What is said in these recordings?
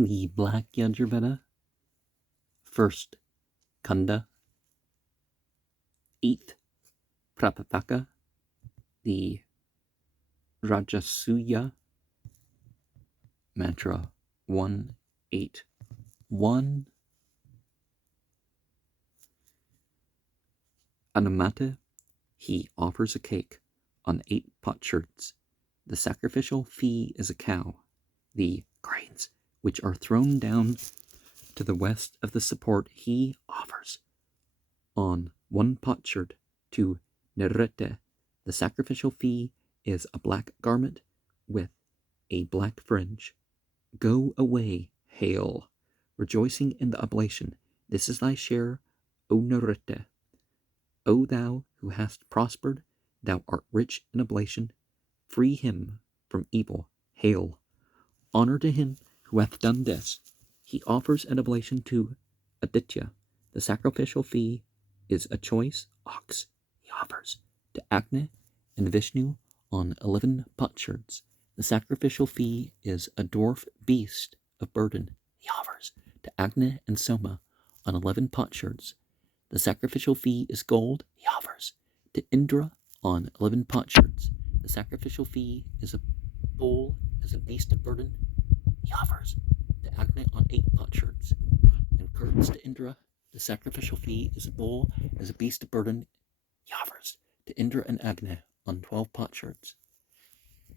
The Black Yajurveda, first Kanda, 8th Prapathaka, the Rajasuya, mantra 181. Anumata, he offers a cake on 8 potsherds. The sacrificial fee is a cow. The grains, which are thrown down to the west of the support, he offers on 1 potsherd to Nerete. The sacrificial fee is a black garment with a black fringe. Go away, hail, rejoicing in the oblation. This is thy share, O Nerete. O thou who hast prospered, thou art rich in oblation. Free him from evil, hail. Honor to him who hath done this. He offers an oblation to Aditya. The sacrificial fee is a choice ox. He offers to Agni and Vishnu on 11 potsherds. The sacrificial fee is a dwarf beast of burden. He offers to Agni and Soma on 11 potsherds. The sacrificial fee is gold. He offers to Indra on 11 potsherds. The sacrificial fee is a bull as a beast of burden. He offers to Agni on 8 potsherds. And curds to Indra. The sacrificial fee is a bull as a beast of burden. He offers to Indra and Agni on 12 potsherds.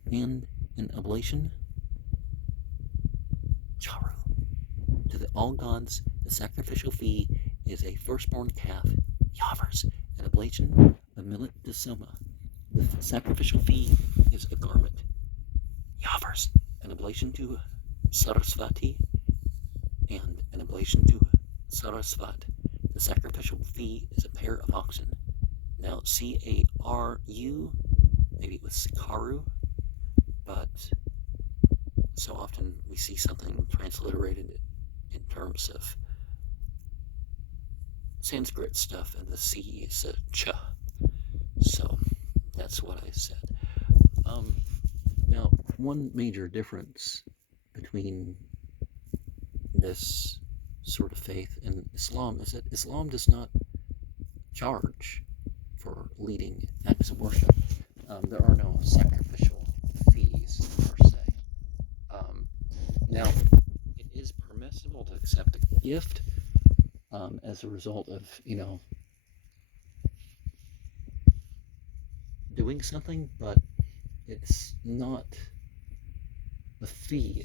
And an oblation, Charu. To the all gods, the sacrificial fee is a firstborn calf. He offers an oblation of millet to Soma. The sacrificial fee is a garment. He offers an oblation to Sarasvati and an oblation to Sarasvat. The sacrificial fee is a pair of oxen. Now, C-A-R-U, maybe it was Sikaru, but so often we see something transliterated in terms of Sanskrit stuff, and the C is a cha. So that's what I said. Now, one major difference between this sort of faith and Islam is that Islam does not charge for leading acts of worship. There are no sacrificial fees per se. Now, it is permissible to accept a gift as a result of, doing something, but it's not a fee.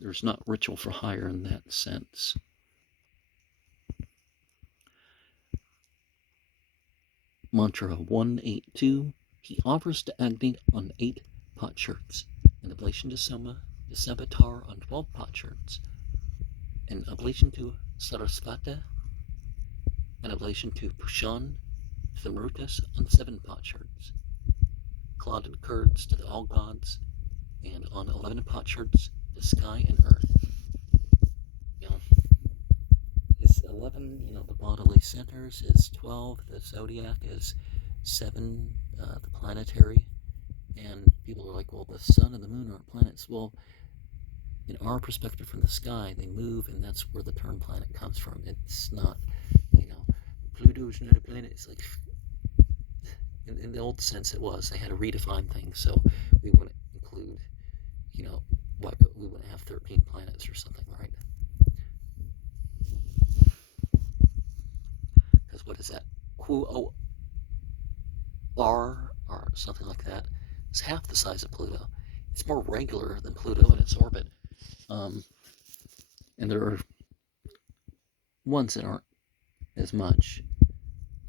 There's not ritual for hire in that sense. Mantra 182, he offers to Agni on 8 potsherds, an oblation to Soma, to Savitar on 12 potsherds, an oblation to Sarasvata, an oblation to Pushan, to the Marutas on 7 potsherds, clotted curds to the all gods, and on 11 potsherds, the sky and earth. Is 11, the bodily centers, is 12, the zodiac is 7, the planetary, and people are like, well, the sun and the moon aren't planets. Well, in our perspective from the sky, they move, and that's where the term planet comes from. It's not, Pluto's not a planet. It's like, in the old sense it was. They had to redefine things, so we wouldn't include, what, we wouldn't have 13 planets or something, right? Because what is that? R or something like that. It's half the size of Pluto. It's more regular than Pluto in its orbit. And there are ones that aren't as much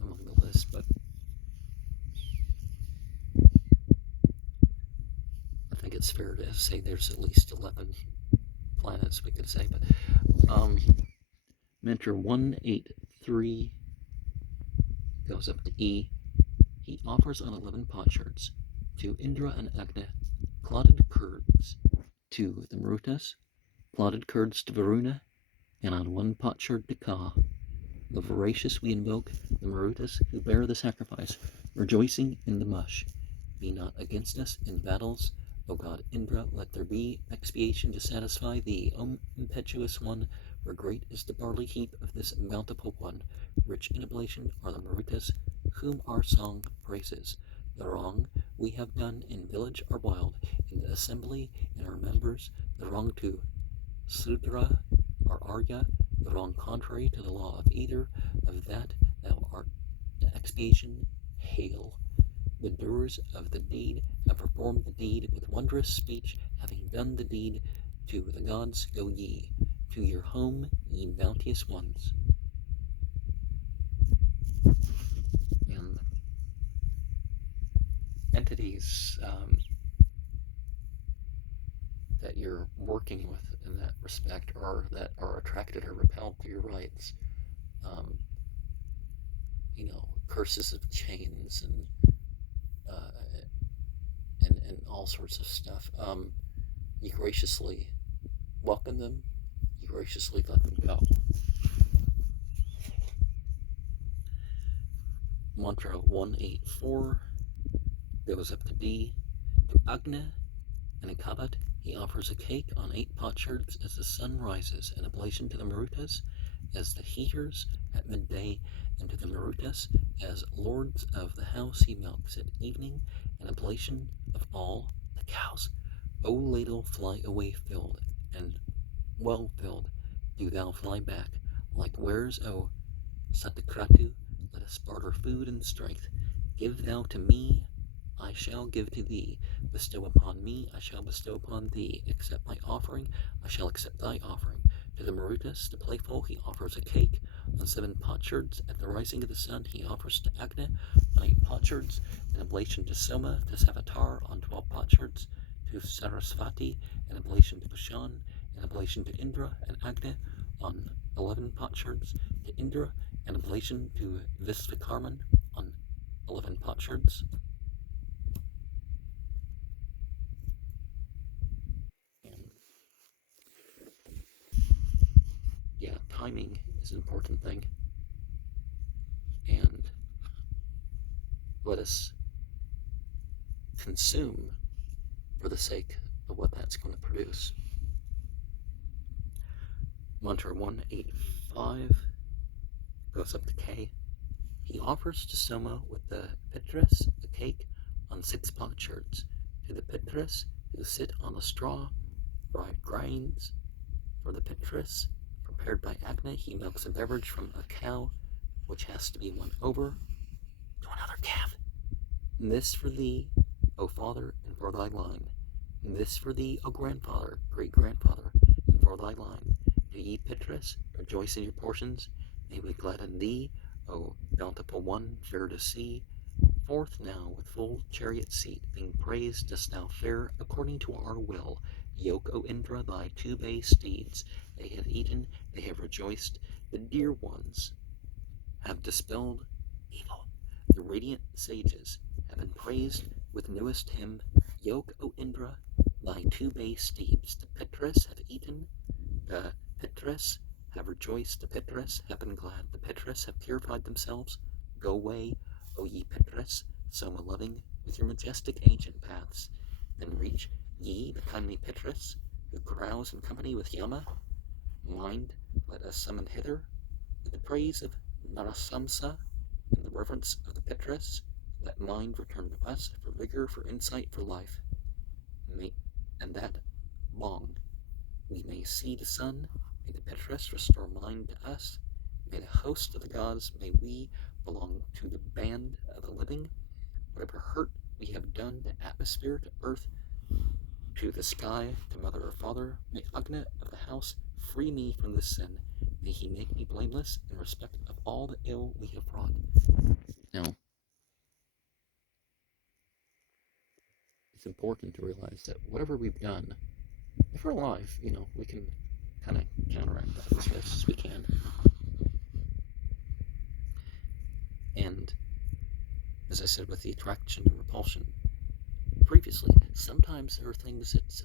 among the list, but I think it's fair to say there's at least 11 planets we could say. But Mentor 183 goes up to E. He offers on 11 potsherds to Indra and Agni clotted curds to the Marutas, clotted curds to Varuna, and on 1 potsherd to Ka. The voracious we invoke, the Marutas who bear the sacrifice, rejoicing in the mush. Be not against us in battles O god Indra, let there be expiation to satisfy thee, O impetuous one, for great is the barley heap of this bountiful one. Rich in oblation are the Marutas, whom our song praises. The wrong we have done in village or wild, in the assembly, in our members, the wrong to Sudra or Arya, the wrong contrary to the law of either, of that thou art the expiation. Hail! The doers of the deed have performed the deed with wondrous speech, having done the deed. To the gods go ye, to your home, ye bounteous ones. And entities that you're working with in that respect, or that are attracted or repelled to your rites, curses of chains and all sorts of stuff. You graciously welcome them, you graciously let them go. Mantra 184 goes up to D. To Agna and in Kabat, he offers a cake on 8 potsherds as the sun rises, an oblation to the Marutas as the heaters at midday, and to the Marutas as lords of the house he milks at evening, an oblation of all the cows. O ladle, fly away filled, and well filled, do thou fly back, like wares, O Satakratu, let us barter food and strength. Give thou to me, I shall give to thee. Bestow upon me, I shall bestow upon thee. Accept my offering, I shall accept thy offering. To the Marutas, the playful, he offers a cake on 7 potsherds. At the rising of the sun, he offers to Agna on 8 potsherds, an oblation to Soma, to Savitar on 12 potsherds, to Sarasvati, an oblation to Kushan, an oblation to Indra and Agna on 11 potsherds, to Indra, an oblation to Vishvakarman on 11 potsherds. And yeah, timing is an important thing. And let us consume for the sake of what that's going to produce. Mantra 185 goes up to K. He offers to Soma with the Pitras a cake on 6 potsherds. To the Pitras who sit on the straw, fried grains. For the Pitras prepared by Agna, he milks a beverage from a cow, which has to be won over to another calf. And this for thee, O father, and for thy line. And this for thee, O grandfather, great-grandfather, and for thy line. Do ye, Pitras, rejoice in your portions? May we gladden thee, O bountiful one, fair to see. Forth now, with full chariot seat, being praised, dost thou fare according to our will. Yoke, O Indra, thy 2 bay steeds. They have eaten, they have rejoiced. The dear ones have dispelled evil. The radiant sages have been praised with newest hymn. Yoke, O Indra, thy 2 bay steeds. The Pitras have eaten, the Pitras have rejoiced, the Pitras have been glad, the Pitras have purified themselves. Go away, O ye Pitras, Soma loving, with your majestic ancient paths. Then reach ye the kindly Pitras, who carouse in company with Yama. Mind, let us summon hither, with the praise of Narasamsa and the reverence of the Pitras. Let mind return to us for vigor, for insight, for life. And that long we may see the sun. May the Pitras restore mind to us. May the host of the gods, may we belong to the band of the living. Whatever hurt we have done to atmosphere, to earth, to the sky, to mother or father, may Agna of the house free me from this sin. May he make me blameless in respect of all the ill we have wrought. Now, it's important to realize that whatever we've done, if we're alive, we can kind of counteract that as best as we can. And as I said with the attraction and repulsion previously, sometimes there are things that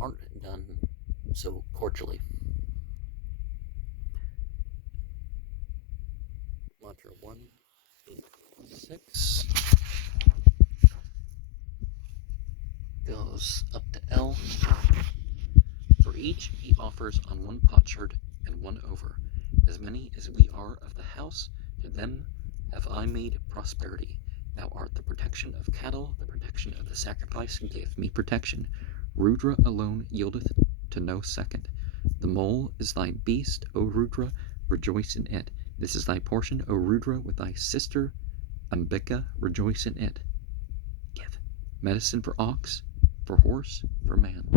aren't done so cordially. Mantra 186 goes up to L. For each he offers on one potsherd and one over. As many as we are of the house, to them have I made prosperity. Thou art the protection of cattle, the protection of the sacrifice, and gave me protection. Rudra alone yieldeth to no second. The mole is thy beast, O Rudra, rejoice in it. This is thy portion, O Rudra, with thy sister Ambika, rejoice in it. Give medicine for ox, for horse, for man,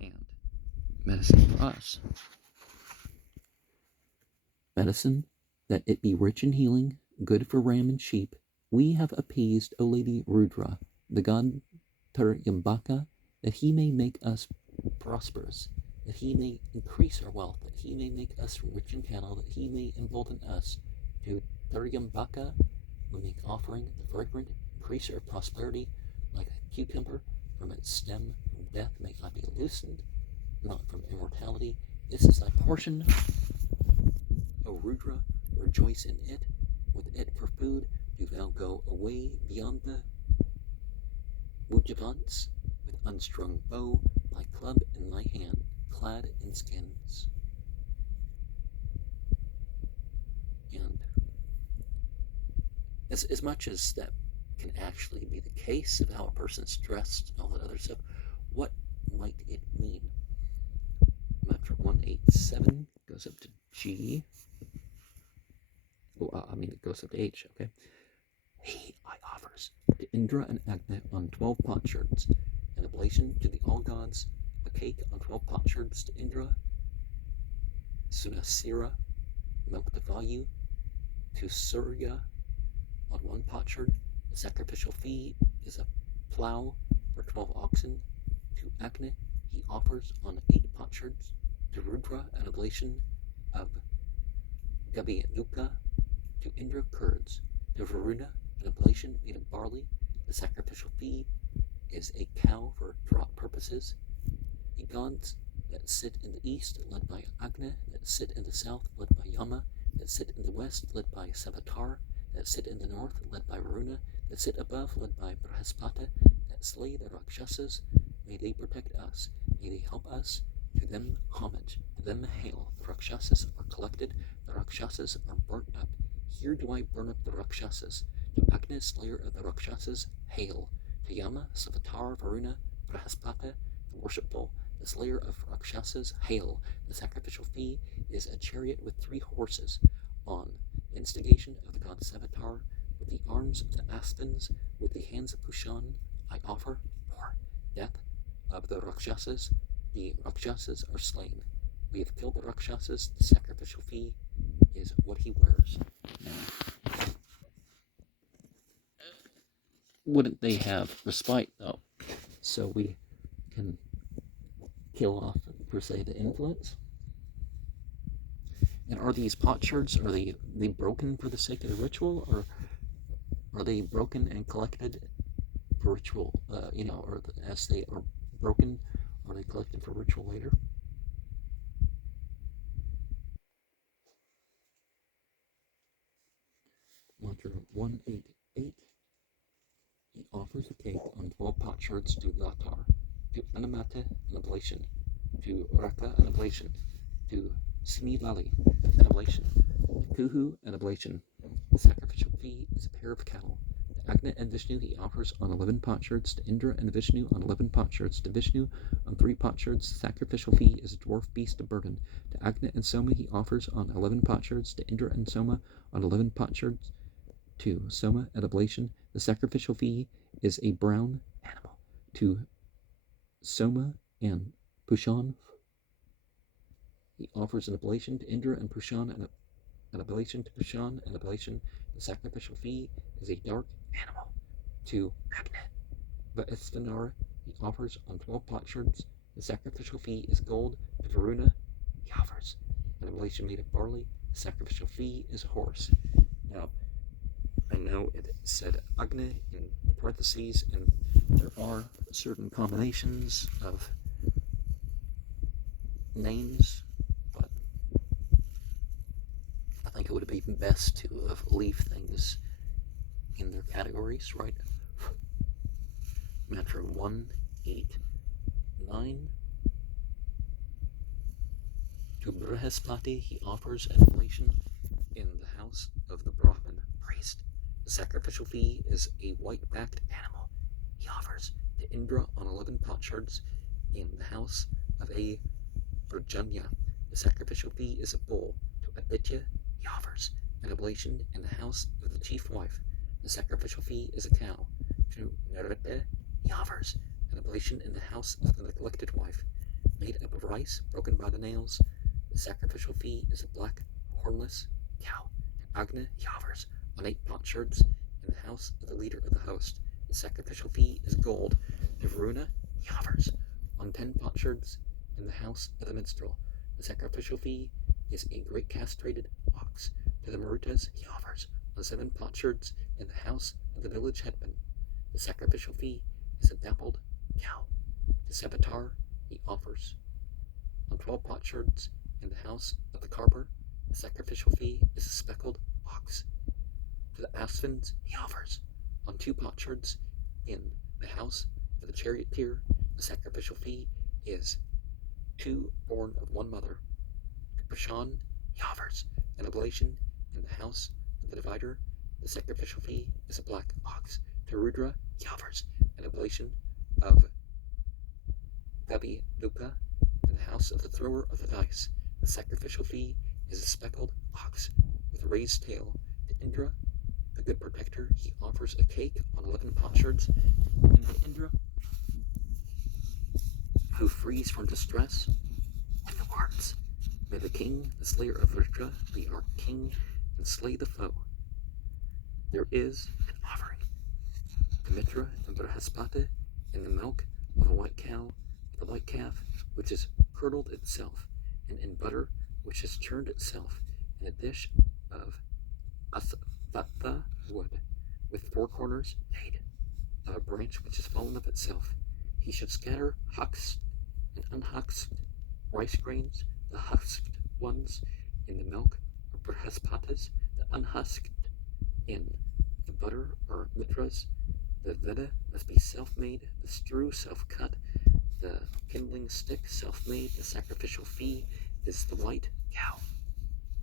and medicine for us. Medicine, that it be rich in healing, good for ram and sheep, we have appeased, O Lady Rudra, the god Taryambaka, that he may make us prosperous, that he may increase our wealth, that he may make us rich in cattle, that he may embolden us. To Taryambaka we make offering, the fragrant increaser of prosperity, like a cucumber from its stem, from death may I be loosened, not from immortality. This is thy portion, O Rudra, rejoice in it. With it for food do thou go away beyond the Mujavants, with unstrung bow, thy club in thy hand, clad in skins. And as much as that can actually be the case of how a person's dressed and all that other stuff, what might it mean? Mantra 187 goes up to G. It goes up to H, okay? He I offers to Indra and Agni on 12 potsherds, an oblation to the all gods, a cake on 12 potsherds to Indra, Sunasira, milk to Vayu, to Surya on 1 potsherd. The sacrificial fee is a plow for 12 oxen. To Agni he offers on 8 potsherds. To Rudra an oblation of Gabianuka. To Indra curds. To Varuna an oblation made of barley. The sacrificial fee is a cow for draught purposes. The gods that sit in the east, led by Agni, that sit in the south, led by Yama, that sit in the west, led by Savitar, that sit in the north, led by Varuna, that sit above, led by Brihaspati, that slay the Rakshasas. May they protect us, may they help us. To them homage, to them hail. The Rakshasas are collected, the Rakshasas are burnt up. Here do I burn up the Rakshasas. To Agni, slayer of the Rakshasas, hail. To Yama, Savitar, Varuna, Brihaspati, the worshipful, the slayer of Rakshasas, hail. The sacrificial fee is a chariot with 3 horses. On instigation of the god Savitar, with the arms of the aspens, with the hands of Pushan, I offer for death of the Rakshasas. The Rakshasas are slain. We have killed the Rakshasas. The sacrificial fee is what he wears. Now, wouldn't they have respite, though? So we can kill off, per se, the influence? And are these potsherds, are they broken for the sake of the ritual, or are they broken and collected for ritual, or as they are broken, are they collected for ritual later? Mantra 188. He offers a cake on 12 potsherds to Latar, to Anamata an oblation, to Raka an oblation, to Smivali an oblation, to Kuhu an oblation. The sacrificial fee is a pair of cattle. To Agni and Vishnu he offers on 11 potsherds, to Indra and Vishnu on 11 potsherds, to Vishnu on 3 potsherds. The sacrificial fee is a dwarf beast of burden. To Agni and Soma he offers on 11 potsherds, to Indra and Soma on 11 potsherds, to Soma an oblation. The sacrificial fee is a brown animal. To Soma and Pushan he offers an oblation. To Indra and Pushan an oblation. To Pushan an oblation. The sacrificial fee is a dark animal. To Agni Vaistvanara he offers on 12 potsherds. The sacrificial fee is gold. To Varuna he offers an oblation made of barley. The sacrificial fee is a horse. Now, I know it said Agni in parentheses, and there are certain combinations of names, but I think it would be best to leave things in their categories, right? Mantra 1 8, 9. To Brihaspati he offers an oblation in the house of the Brahmin priest. The sacrificial fee is a white-backed animal. He offers to Indra on 11 potsherds in the house of a Virjanya. The sacrificial fee is a bull. To Aditya he offers an oblation in the house of the chief wife. The sacrificial fee is a cow. To Narada he offers an oblation in the house of the neglected wife, made up of rice broken by the nails. The sacrificial fee is a black, hornless cow. To Agna he offers on 8 potsherds in the house of the leader of the host. The sacrificial fee is gold. To Varuna he offers on 10 potsherds in the house of the minstrel. The sacrificial fee is a great castrated ox. To the Marutas he offers on 7 potsherds in the house of the village headman. The sacrificial fee is a dappled cow. To Savitar he offers on 12 potsherds in the house of the carper. The sacrificial fee is a speckled ox. To the Asvins he offers on 2 potsherds in the house of the charioteer. The sacrificial fee is 2 born of one mother. To Prashan he offers an oblation in the house of the divider. The sacrificial fee is a black ox. To Rudra he offers an oblation of Gabi Luka in the house of the thrower of the dice. The sacrificial fee is a speckled ox with a raised tail. To Indra, the good protector, he offers a cake on 11 potsherds. And to Indra, who frees from distress with the words, may the king, the slayer of Vritra, be our king and slay the foe. There is an offering to Mitra and Brihaspati in the milk of a white cow, the white calf, which is curdled itself, and in butter, which has churned itself, in a dish of asvatha wood, with 4 corners made of a branch which has fallen of itself. He should scatter husked and unhusked rice grains, the husked ones in the milk of Brihaspati's, the unhusked in the butter or mitras. The Veda must be self-made, the strew self-cut, the kindling stick self-made. The sacrificial fee is the white cow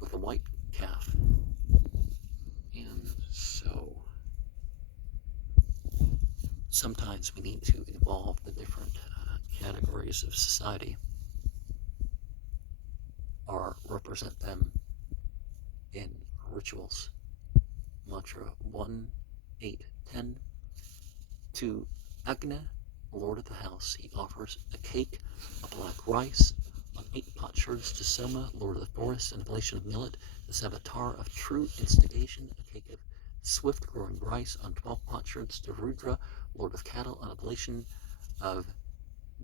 with a white calf. And so sometimes we need to involve the different categories of society or represent them in rituals. Mantra 1, 8, 10. To Agna, lord of the house, he offers a cake of black rice on 8 potsherds. To Soma, lord of the forest, an oblation of millet. The Savitar of true instigation, a cake of swift growing rice on 12 potsherds. To Rudra, lord of cattle, an oblation of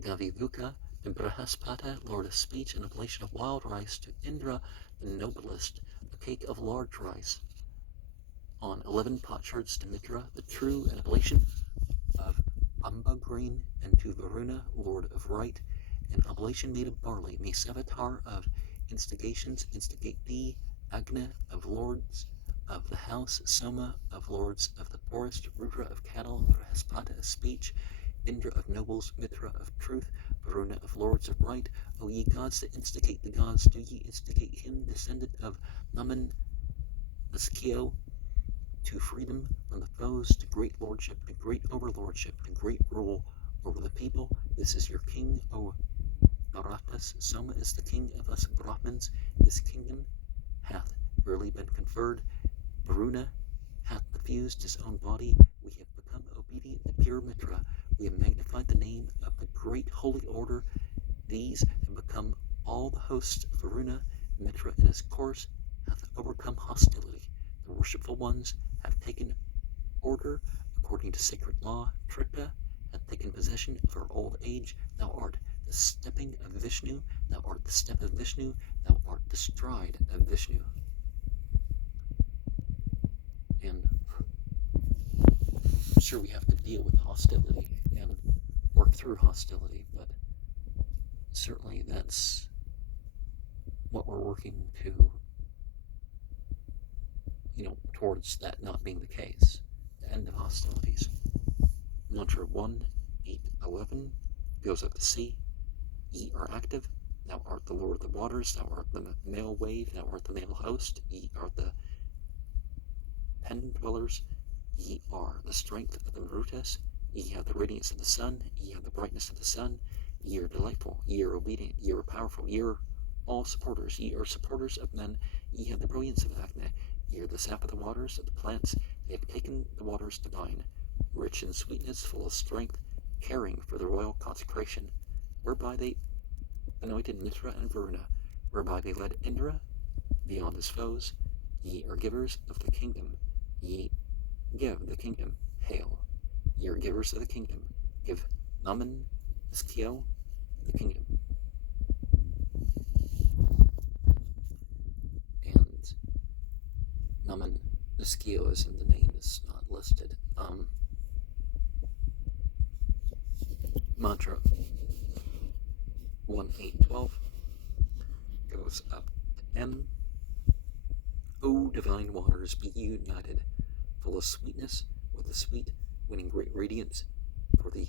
Gavivuka. To Brihaspati, lord of speech, an oblation of wild rice. To Indra, the noblest, a cake of large rice on 11 potsherds. To Mitra, the true, an oblation of amba grain. And to Varuna, lord of right, an oblation made of barley. May Savitar of instigations instigate thee. Agna of lords of the house, Soma of lords of the forest, Rudra of cattle, Brihaspati of speech, Indra of nobles, Mitra of truth, Varuna of lords of right. O ye gods that instigate the gods, do ye instigate him, descendant of Naman Askio, to freedom from the foes, to great lordship, to great overlordship, to great rule over the people. This is your king, O Naratas. Soma is the king of us Brahmins. His kingdom hath rarely been conferred. Varuna hath diffused his own body. We have become obedient to pure Mitra. We have magnified the name of the great holy order. These have become all the hosts of Varuna. Mitra in his course hath overcome hostility. The worshipful ones have taken order according to sacred law. Trita hath taken possession of her old age. Thou art the stepping of Vishnu. Thou art the step of Vishnu. Thou art the stride of Vishnu. And I'm sure we have to deal with hostility and work through hostility, but certainly that's what we're working to, towards that not being the case. The end of hostilities. Mantra 1, 8, 11. goes up the sea. Ye are active. Thou art the lord of the waters. Thou art the male wave. Thou art the male host. Ye are the pen dwellers. Ye are the strength of the Marutas. Ye have the radiance of the sun. Ye have the brightness of the sun. Ye are delightful. Ye are obedient. Ye are powerful. Ye are all supporters. Ye are supporters of men. Ye have the brilliance of Agni. Ye are the sap of the waters, of the plants. They have taken the waters divine, rich in sweetness, full of strength, caring for the royal consecration, whereby they anointed Mithra and Varuna, whereby they led Indra beyond his foes. Ye are givers of the kingdom. Ye give the kingdom. Hail. Ye are givers of the kingdom. Give Naman Skio the kingdom. And Naman Skio is in the name, is not listed. Mantra 1-8-12 goes up to M. O divine waters, be united, full of sweetness, with the sweet, winning great radiance, for the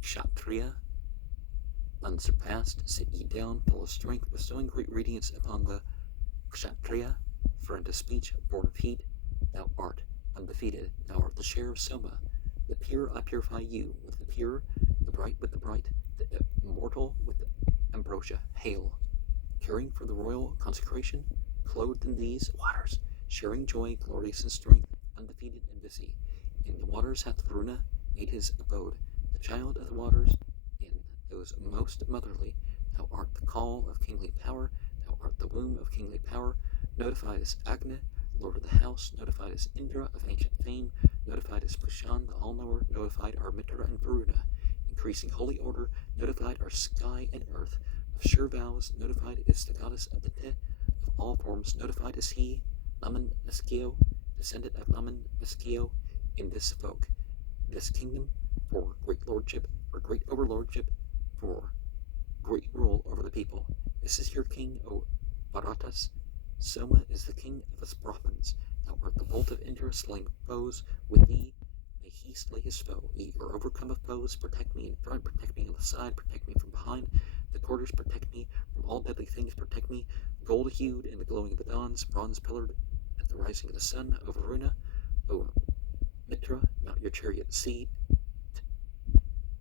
Kshatriya, unsurpassed, sit ye down, full of strength, bestowing great radiance upon the Kshatriya, friend of speech, born of heat. Thou art undefeated. Thou art the share of Soma. The pure I purify you with the pure, the bright with the bright, the immortal with the ambrosia. Hail, caring for the royal consecration, clothed in these waters, sharing joy, glorious in strength, undefeated and busy. In the waters hath Varuna made his abode, the child of the waters, in those most motherly. Thou art the call of kingly power, thou art the womb of kingly power, notified as Agni, lord of the house, notified as Indra of ancient fame, notified as Pushan, the all-knower, notified are Mitra and Varuna, increasing holy order, notified are sky and earth, of sure vows, notified is the goddess of the Te, of all forms, notified is he, Naman Neskio, descendant of Naman Neskio, in this folk, this kingdom, for great lordship, for great overlordship, for great rule over the people. This is your king, O Bharatas. Soma is the king of the Brahmins. Thou art the bolt of Indra, slaying foes. With thee may he slay his foe. Ye are overcome of foes. Protect me in front, protect me on the side, protect me from behind. The quarters, protect me from all deadly things, protect me. Gold hued in the glowing of the dawns, bronze pillared at the rising of the sun. O Varuna, O Mitra, mount your chariot, see,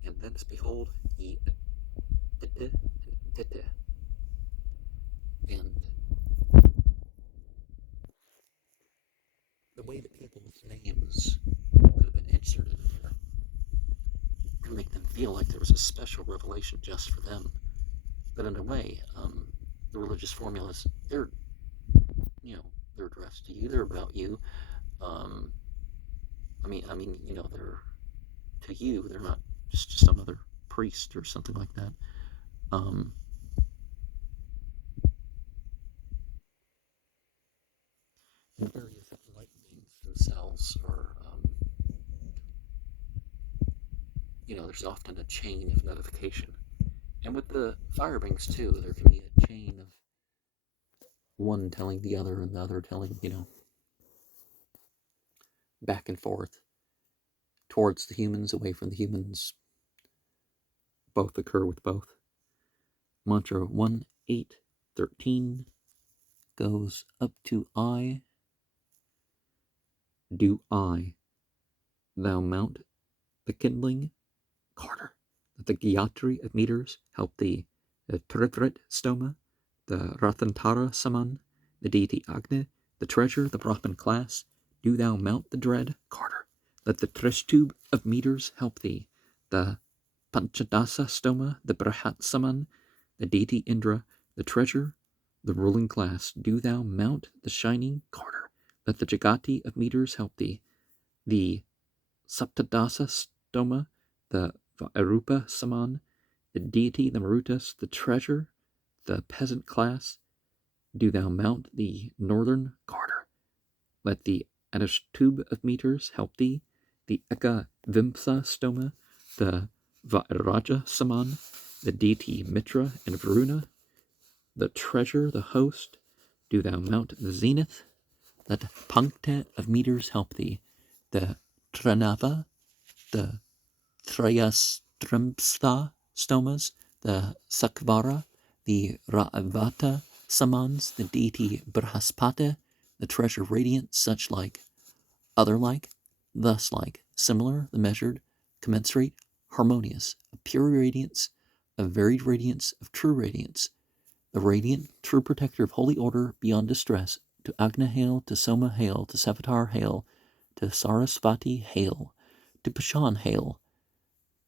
and thence behold ye Tite and Tite. And the way that people's names could have been inserted here to make them feel like there was a special revelation just for them. But in a way, the religious formulas, they're addressed to you, they're about you. They're to you, they're not just some other priest or something like that. And various light beings themselves are, there's often a chain of notification. And with the fire beings too, there can be a chain of one telling the other and the other telling, back and forth towards the humans, away from the humans. Both occur with both. Mantra 1-8-13 goes up to I. Do I, thou mount the kindling, Carter, that the Gayatri of meters help thee, the Trivrit Stoma, the Rathantara Saman, the deity Agni, the treasure, the Brahman class, do thou mount the dread, Carter, let the Trishtube of meters help thee, the Panchadasa Stoma, the Brahat Saman, the deity Indra, the treasure, the ruling class, do thou mount the shining Carter, let the Jagati of meters help thee, the Saptadasa Stoma, the Arupa Saman, the deity, the Marutas, the treasure, the peasant class, do thou mount the northern Carter. Let the Anushtub of meters help thee, the Eka Vimsa Stoma, the Vairaja Saman, the deity Mitra and Varuna, the treasure, the host, do thou mount the zenith. Let Pankta of meters help thee, the Tranava, the Trayas Trempstha stomas, the Sakvara, the Ra'avata samans, the deity Brihaspati, the treasure radiant, such like, other like, thus like, similar, the measured, commensurate, harmonious, a pure radiance, a varied radiance, of true radiance, the radiant, true protector of holy order beyond distress, to Agna hail, to Soma hail, to Savitar hail, to Sarasvati hail, to Pashan hail,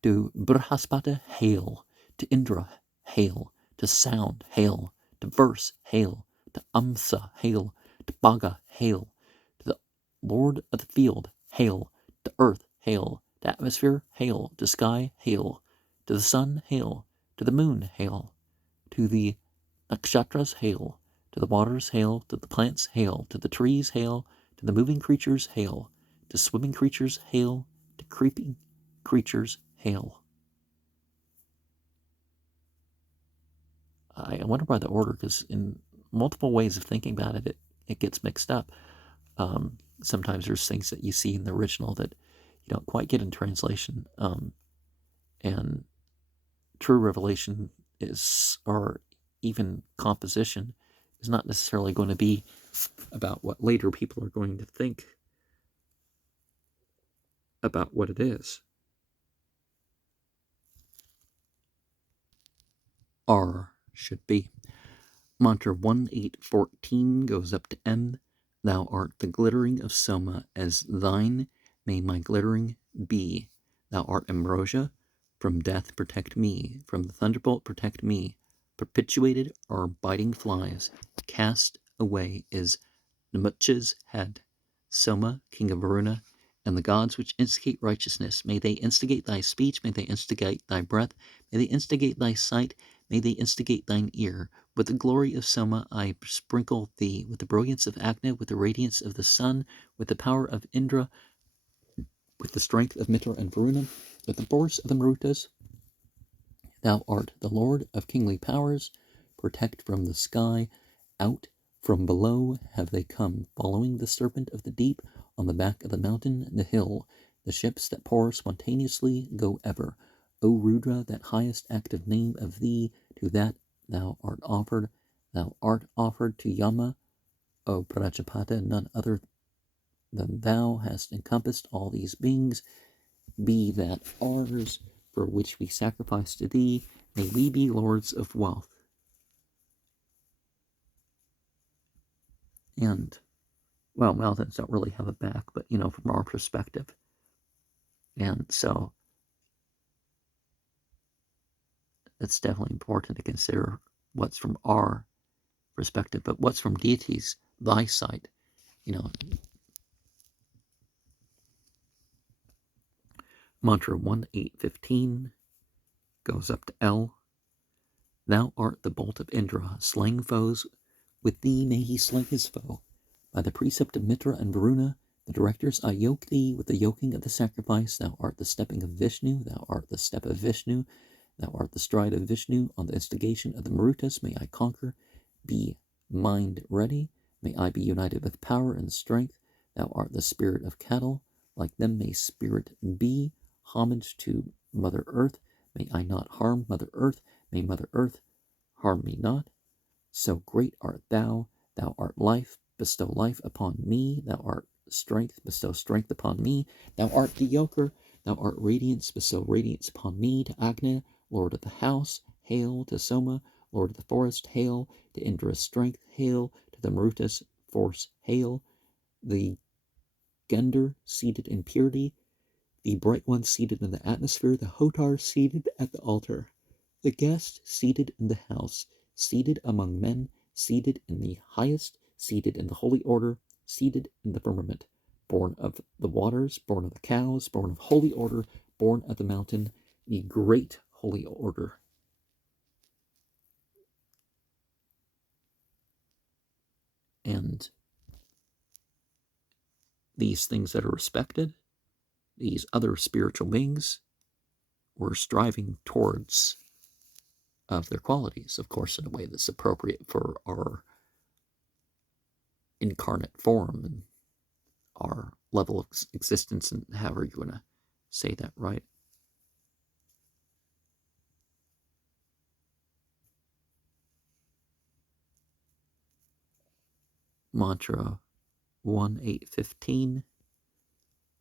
to Brihaspati hail, to Indra hail, to sound hail, to verse hail, to Amsa hail, to Bhaga hail, to the Lord of the field hail, to earth hail, to atmosphere hail, to sky hail, to the sun hail, to the moon hail, to the nakshatras hail, to the waters hail, to the plants hail, to the trees hail, to the moving creatures hail, to swimming creatures hail, to creeping creatures hail. I wonder by the order, because in multiple ways of thinking about it, it gets mixed up. Sometimes there's things that you see in the original that you don't quite get in translation, and true revelation is, or even composition, is not necessarily going to be about what later people are going to think about what it is. R should be. Mantra 1814 goes up to M. Thou art the glittering of Soma, as thine may my glittering be. Thou art ambrosia, from death protect me, from the thunderbolt protect me. Perpetuated are biting flies, cast away is Nmuch's head. Soma, king of Varuna, and the gods which instigate righteousness, may they instigate thy speech, may they instigate thy breath, may they instigate thy sight, may they instigate thine ear. With the glory of Soma I sprinkle thee, with the brilliance of Agni, with the radiance of the sun, with the power of Indra, with the strength of Mitra and Varuna, with the force of the Marutas. Thou art the Lord of kingly powers, protect from the sky, out from below have they come, following the serpent of the deep, on the back of the mountain, the hill. The ships that pour spontaneously go ever. O Rudra, that highest active name of thee, to that thou art offered to Yama. O Prajapata, none other than thou hast encompassed all these beings. Be that ours, for which we sacrifice to thee. May we be lords of wealth. And, well, mountains don't really have a back, but, from our perspective. And so it's definitely important to consider what's from our perspective, but what's from deities, thy sight, Mantra 1815 goes up to L. Thou art the bolt of Indra, slaying foes. With thee may he slay his foe. By the precept of Mitra and Varuna, the directors, I yoke thee with the yoking of the sacrifice. Thou art the stepping of Vishnu, thou art the step of Vishnu, thou art the stride of Vishnu. On the instigation of the Marutas may I conquer. Be mind ready, may I be united with power and strength. Thou art the spirit of cattle, like them may spirit be. Homage to Mother Earth, may I not harm Mother Earth, may Mother Earth harm me not. So great art thou, thou art life, bestow life upon me. Thou art strength, bestow strength upon me. Thou art the yoker, thou art radiance, bestow radiance upon me. To Agni, lord of the house, hail. To Soma, lord of the forest, hail. To Indra's strength, hail. To the Marutas' force, hail. The Gender seated in purity, the bright one seated in the atmosphere, the Hotar seated at the altar, the guest seated in the house, seated among men, seated in the highest, seated in the holy order, seated in the firmament, born of the waters, born of the cows, born of holy order, born of the mountain, the great holy order. And these things that are respected, these other spiritual beings, were striving towards of their qualities, of course, in a way that's appropriate for our incarnate form and our level of existence, and however you want to say that, right? Mantra 1-8-15.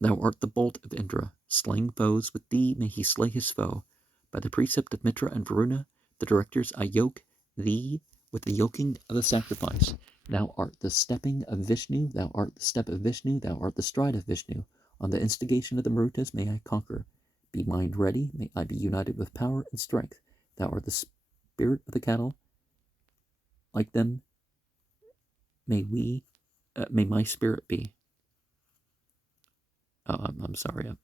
Thou art the bolt of Indra, slaying foes. With thee may he slay his foe. By the precept of Mitra and Varuna, the directors, I yoke thee with the yoking of the sacrifice. Thou art the stepping of Vishnu, thou art the step of Vishnu, thou art the stride of Vishnu. On the instigation of the Marutas may I conquer. Be mind ready, may I be united with power and strength. Thou art the spirit of the cattle. Like them, may my spirit be. Oh, I'm sorry. I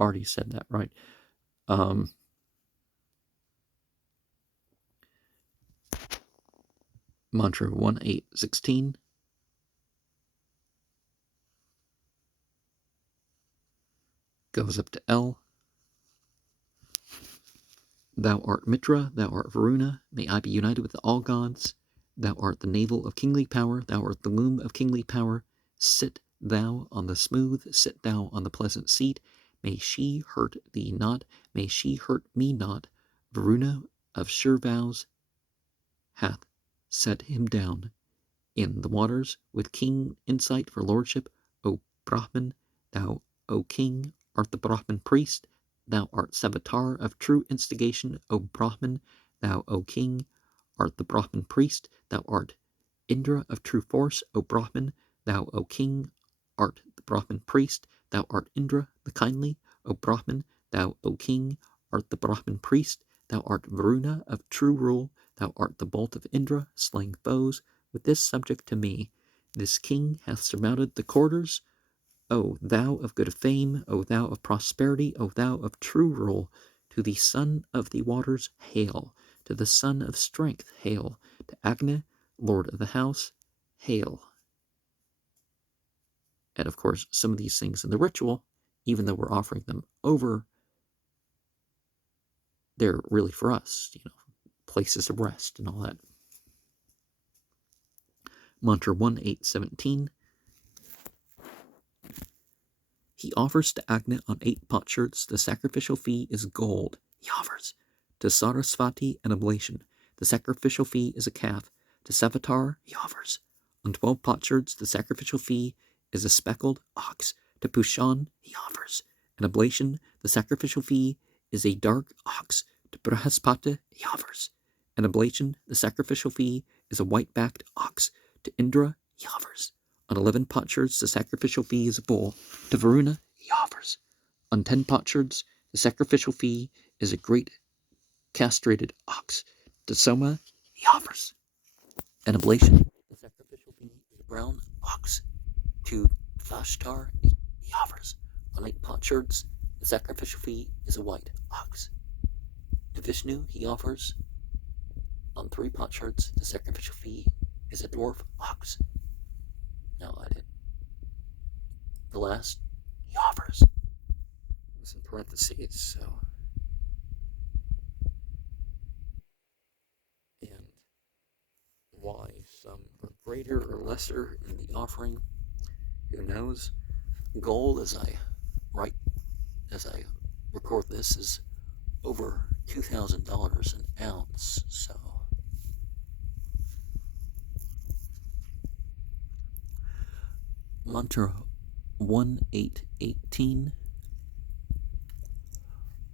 already said that, right? Mantra 1-8-16. Goes up to L. Thou art Mitra, thou art Varuna, may I be united with all gods. Thou art the navel of kingly power, thou art the loom of kingly power. Sit thou on the smooth, sit thou on the pleasant seat. May she hurt thee not, may she hurt me not. Varuna of sure vows hath set him down in the waters with king insight for lordship. O Brahman, thou, O king, art the Brahman priest. Thou art Savitar of true instigation. O Brahman, thou, O king, art the Brahman priest. Thou art Indra of true force. O Brahman, thou, O king, art the Brahman priest. Thou art Indra the kindly. O Brahman, thou, O king, art the Brahman priest. Thou art Varuna of true rule. Thou art the bolt of Indra, slaying foes. With this subject to me, this king hath surmounted the quarters. O thou of good fame, O thou of prosperity, O thou of true rule, to the son of the waters, hail. To the son of strength, hail. To Agni, lord of the house, hail. And of course, some of these things in the ritual, even though we're offering them over, they're really for us, places of rest and all that. Mantra 1-8-17. He offers to Agni on 8 potsherds. The sacrificial fee is gold. He offers to Sarasvati an oblation. The sacrificial fee is a calf. To Savitar he offers on 12 potsherds. The sacrificial fee is a speckled ox. To Pushan he offers an oblation. The sacrificial fee is a dark ox. To Brahaspati he offers an oblation. The sacrificial fee is a white-backed ox. To Indra he offers on 11 potsherds. The sacrificial fee is a bull. To Varuna he offers on 10 potsherds. The sacrificial fee is a great castrated ox. To Soma he offers an oblation. The sacrificial fee is a brown ox. To Vashtar he offers on 8 potsherds. The sacrificial fee is a white ox. To Vishnu he offers on 3 potsherds. The sacrificial fee is a dwarf ox. No, I didn't. The last he offers is in parentheses, so. And why some are greater or lesser in the offering, who knows? Gold, as I record this, is over $2,000 an ounce, so. Mantra 1-8-18.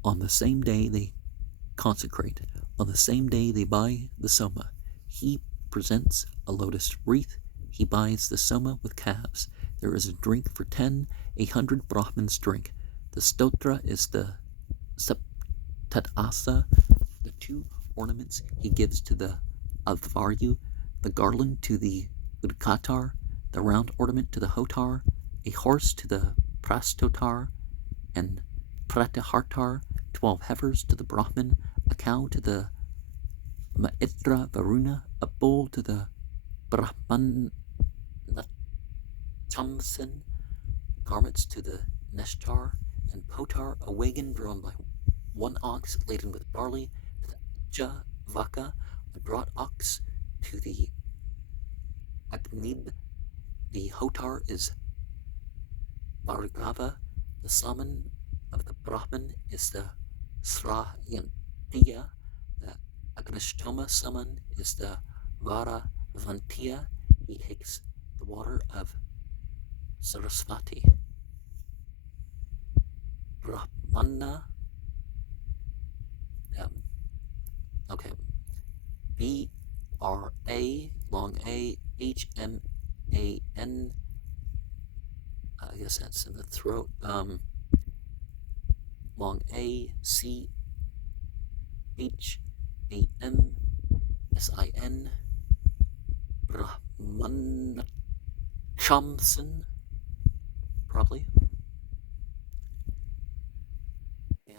On the same day they consecrate. On the same day they buy the soma. He presents a lotus wreath. He buys the soma with calves. There is a drink for 10, 100 Brahmins drink. The stotra is the saptadasa, the 2 ornaments he gives to the Avaryu, the garland to the Udkatar, the round ornament to the Hotar, a horse to the Prastotar, and Pratihartar, 12 heifers to the Brahmin, a cow to the Maitra Varuna, a bull to the Brahman Chamsen, garments to the Neshtar, and Potar, a wagon drawn by 1 ox laden with barley, to the Javaka, a draught ox, to the Agnib. The Hotar is Bhargava, the salmon of the Brahman is the Srayantiya, the Agnishtoma salmon is the Vara Vantiya, he takes the water of Sarasvati. Brahmana, okay, B-R-A, long A, H-M-A-N, I guess that's in the throat, long A, C-H-A-M-A-M-S-I-N, Brahmana Chamson, probably. And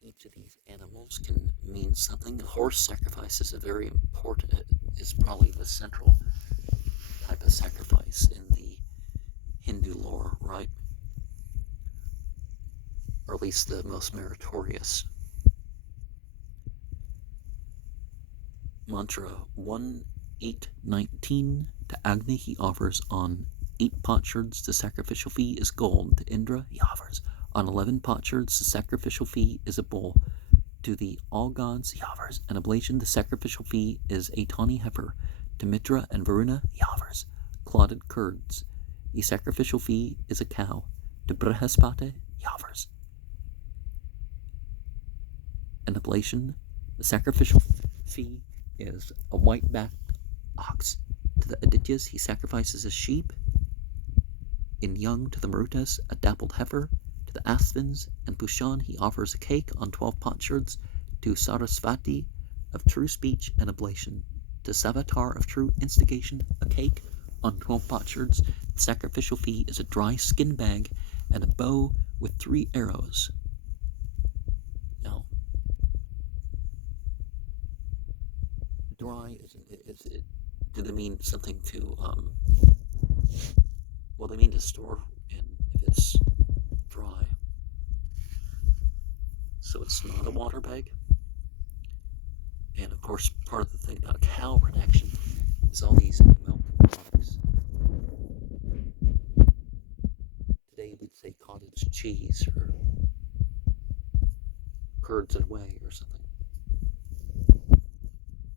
each of these animals can mean something. The horse sacrifice is is probably the central type of sacrifice in the Hindu lore, right? Or at least the most meritorious. Mantra 1-8-19. To Agni he offers on 8 potsherds the sacrificial fee is gold. To Indra he offers on 11 potsherds the sacrificial fee is a bull. To the all gods he offers an oblation. The sacrificial fee is a tawny heifer. To Mitra and Varuna he offers clotted curds. The sacrificial fee is a cow. To Brihaspati he offers an oblation. The sacrificial fee is a white-backed ox. To the Adityas he sacrifices a sheep. In young to the Marutas a dappled heifer. To the Asvins and Pushan he offers a cake on 12 potsherds. To Sarasvati of true speech and oblation. To Savatar of true instigation a cake on 12 potsherds. The sacrificial fee is a dry skin bag and a bow with 3 arrows. Now, dry do they mean something to well, they mean to store in if it's dry, so it's not a water bag. And of course, part of the thing about cow protection is all these milk products. Today we'd say cottage cheese or curds and whey or something.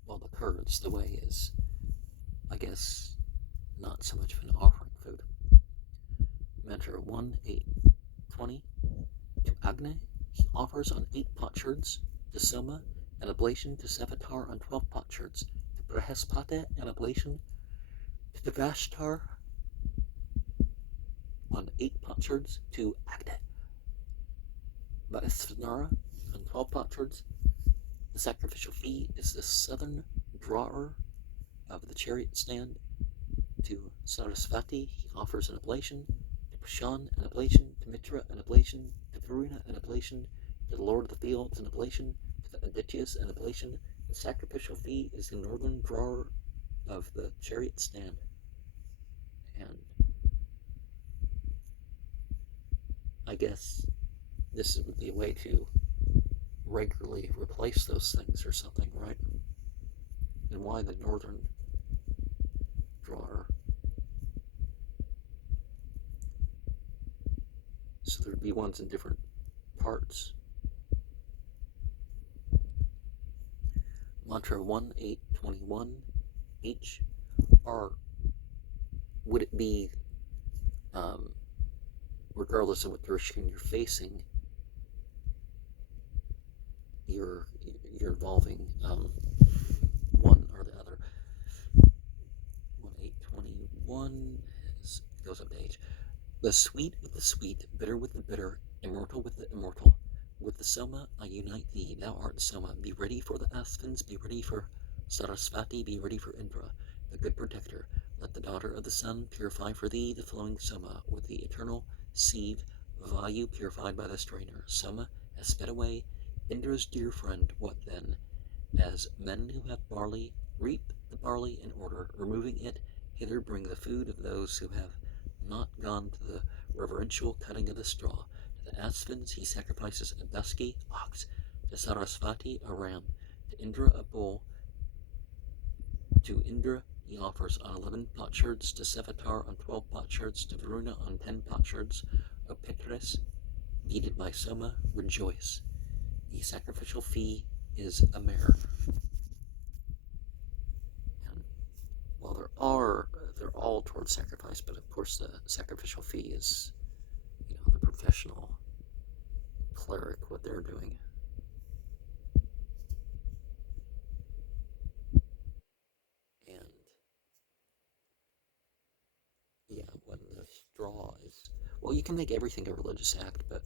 Well, the curds, the whey is, I guess, not so much of an offering food. Mantra 1-8-20. To Agni he offers on 8 potsherds. To Soma an oblation. To Savatar on 12 potsherds. To Brihaspati an oblation. To Vashtar on 8 potsherds. To Agni Vaisvanara on 12 potsherds. The sacrificial fee is the southern drawer of the chariot stand. To Sarasvati he offers an oblation. To Pushan an oblation. To Mitra an oblation. To Varuna an oblation. To the Lord of the Fields an oblation. To the Adityas an oblation. The sacrificial fee is the northern drawer of the chariot stand. And I guess this would be a way to regularly replace those things or something, right? And why the northern drawer? So there'd be ones in different parts. Mantra 1-8-21. Each are, would it be, regardless of what direction you're facing, you're involving one or the other. 1-8-21 goes up to age. The sweet with the sweet, bitter with the bitter, immortal with the immortal. With the Soma I unite thee, thou art Soma. Be ready for the Asvins, be ready for Sarasvati, be ready for Indra, the good protector. Let the daughter of the sun purify for thee the flowing Soma with the eternal sieve, Vayu purified by the strainer. Soma has sped away, Indra's dear friend. What then? As men who have barley reap the barley in order, removing it hither bring the food of those who have not gone to the reverential cutting of the straw. To the Asvins he sacrifices a dusky ox. To Sarasvati a ram. To Indra a bull. To Indra he offers on 11 potsherds. To Sevatar on 12 potsherds. To Varuna on 10 potsherds. O Pitres, beaded by Soma, rejoice. The sacrificial fee is a mare. And towards sacrifice, but of course the sacrificial fee is, the professional cleric, what they're doing. And yeah, when the straw is, well, you can make everything a religious act, but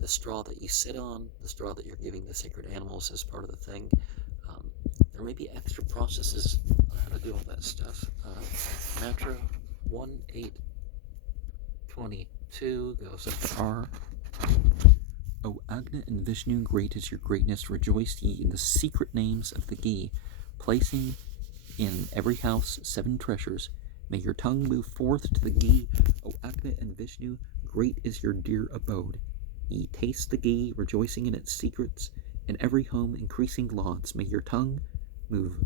the straw that you sit on, the straw that you're giving the sacred animals as part of the thing, there may be extra processes on how to do all that stuff. Mantra 1822 goes up to R. O Agni and Vishnu, great is your greatness. Rejoice ye in the secret names of the Gi, placing in every house 7 treasures. May your tongue move forth to the Gi. O Agni and Vishnu, great is your dear abode. Ye taste the Gi, rejoicing in its secrets. In every home increasing lauds. May your tongue move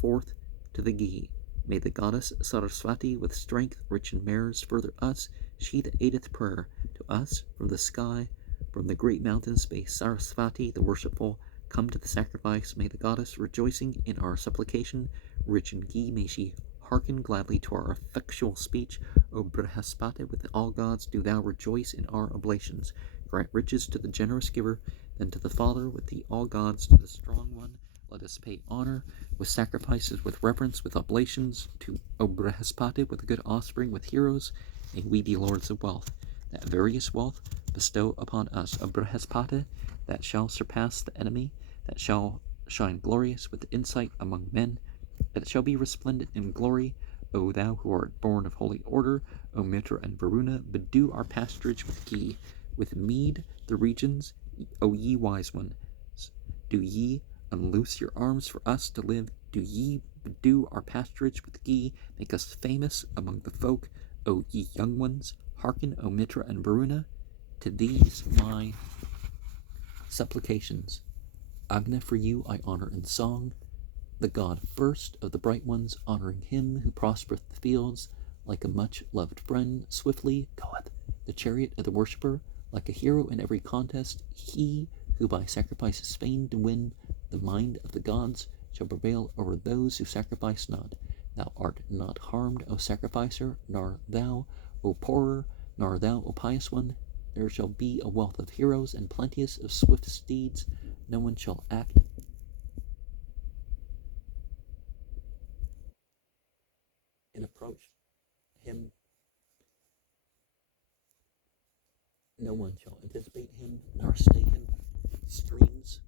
forth to the Gi. May the goddess Saraswati with strength rich in mares further us, she that aideth prayer to us from the sky, from the great mountains. May Saraswati the worshipful come to the sacrifice. May the goddess rejoicing in our supplication, rich in Gi, may she hearken gladly to our effectual speech. O Brihaspati, with all gods do thou rejoice in our oblations. Grant riches to the generous giver, then to the Father, with the all gods to the strong one. Let us pay honor with sacrifices, with reverence, with oblations to O Brihaspati, with good offspring, with heroes. May we be lords of wealth. That various wealth bestow upon us, O Brihaspati, that shall surpass the enemy, that shall shine glorious with insight among men, that shall be resplendent in glory. O thou who art born of holy order, O Mitra and Varuna, bedew our pasturage with Gi, with mead the regions. O ye wise ones, do ye unloose your arms for us to live. Do ye bedew our pasturage with Gi, make us famous among the folk. O ye young ones, hearken, O Mitra and Varuna, to these my supplications. Agni for you I honor in song, the god first of the bright ones, honoring him who prospereth the fields. Like a much-loved friend, swiftly goeth the chariot of the worshipper. Like a hero in every contest, he who by sacrifice is fain to win the mind of the gods shall prevail over those who sacrifice not. Thou art not harmed, O sacrificer, nor thou, O pourer, nor thou, O pious one. There shall be a wealth of heroes and plenteous of swift steeds. No one shall act and approach him. No one shall anticipate him, nor stay him. Streams,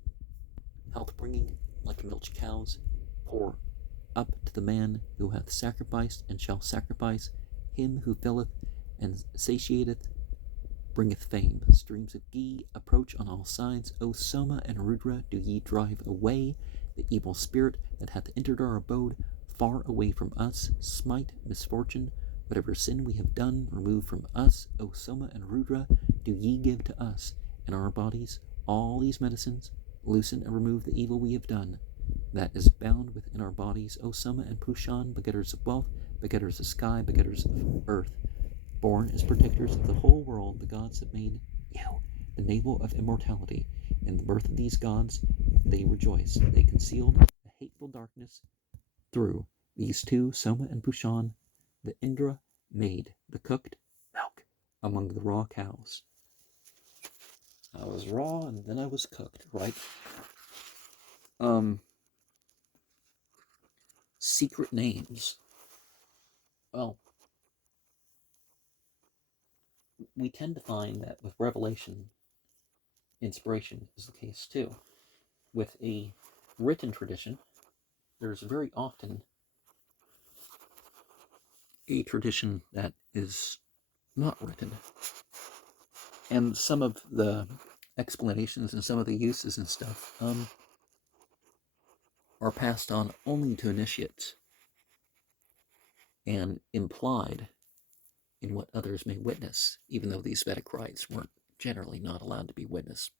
health bringing, like milch cows, pour up to the man who hath sacrificed and shall sacrifice. Him who filleth and satiateth bringeth fame. Streams of Gi approach on all sides. O Soma and Rudra, do ye drive away the evil spirit that hath entered our abode far away from us. Smite misfortune, whatever sin we have done, remove from us. O Soma and Rudra, do ye give to us and our bodies all these medicines. Loosen and remove the evil we have done that is bound within our bodies. O Soma and Pushan, begetters of wealth, begetters of sky, begetters of earth, born as protectors of the whole world, the gods have made you the navel of immortality. In the birth of these gods they rejoice. They concealed the hateful darkness through these two, Soma and Pushan. The Indra made the cooked milk among the raw cows. I was raw and then I was cooked, right? Secret names. Well, we tend to find that with revelation, inspiration is the case too. With a written tradition, there's very often a tradition that is not written. And some of the explanations and some of the uses and stuff are passed on only to initiates and implied in what others may witness, even though these Vedic rites weren't generally not allowed to be witnessed